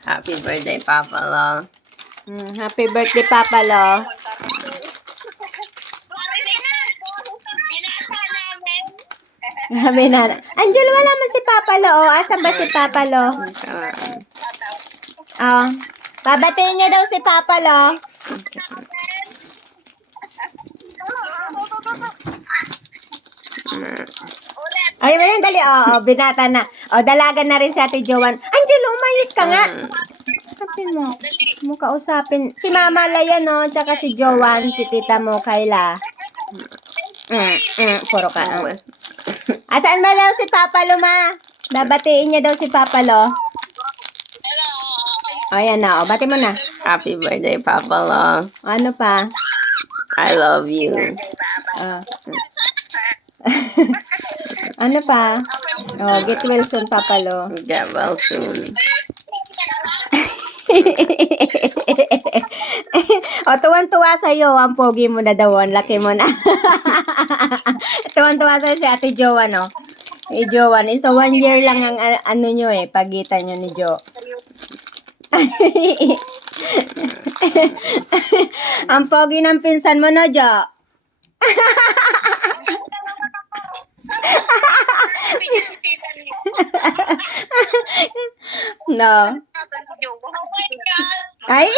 Happy birthday, Papa Lo. Happy birthday, Papa Lo. Sabi na. Angel, wala man si Papa Lo. Oh, asan ba si Papa Lo? Oh. Babatiin niya daw si Papa Lo. Ay, mo yan, dali. Oo, binata na. O, dalagan na rin si Ate Joanne. Angelo, umayos ka nga. Sabi mo kausapin. Si Mama Laya, no? Tsaka si Joanne, si Tita mo, Kayla. Puro ka. Asaan ba daw si Papa Lo, ma? Babatiin niya daw si Papa Lo. Ayan na, o. Bati mo na. Happy birthday, Papa Lo. Ano pa? I love you. Ano pa? Oh, get well soon, Papa Lo. Get well soon. O, tuwan-tuwa sa'yo. Ang pogi mo na daw. Ang laki mo na. Tuwan-tuwa sa'yo si Ate Joanne, no? Eh, Joanne. So, 1 year lang ang ano nyo eh. Pagitan nyo ni Jo. Ang pogi ng pinsan mo, no, Jo? No. Ay!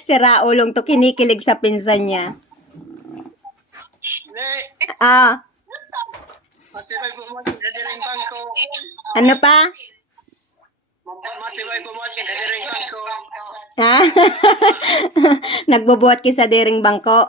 Sira ulong to, kinikilig sa pinsan niya. Ah. Ano pa? Ha? Nagbubuhat ki sa dering bangko.